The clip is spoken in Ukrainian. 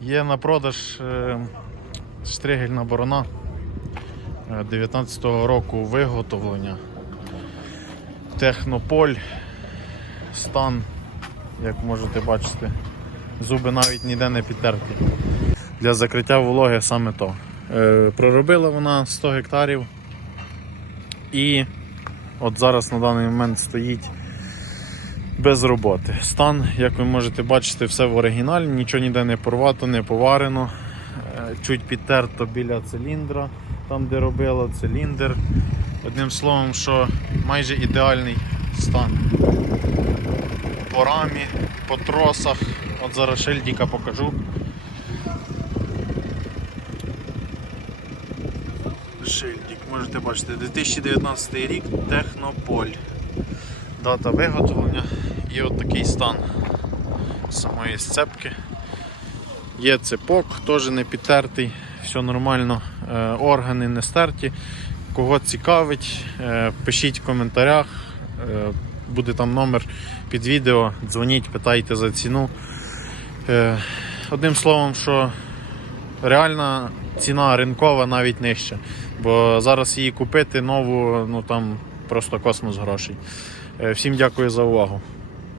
Є на продаж е, штригельна борона 19-го року виготовлення. Технополь, стан, як можете бачити, зуби навіть ніде не підтерті. Для закриття вологи саме то. Е, проробила вона 100 гектарів і от зараз на даний момент стоїть без роботи. Стан, як ви можете бачити, все в оригіналі, нічого ніде не порвато, не поварено. Е, Чуть підтерто біля циліндра, там де робила циліндр. Одним словом, що майже ідеальний стан. По рамі, по тросах. От зараз шильдіка покажу. Шильдик, можете бачити, 2019 рік Технополь. Дата виготовлення і от такий стан самої сцепки. Є цепок, теж не підтертий, все нормально, е, органи не стерті. Кого цікавить, е, пишіть в коментарях, е, буде там номер під відео, дзвоніть, питайте за ціну. Одним словом, що реальна ціна ринкова навіть нижча, бо зараз її купити нову, ну там просто космос грошей. Е, Всім дякую за увагу.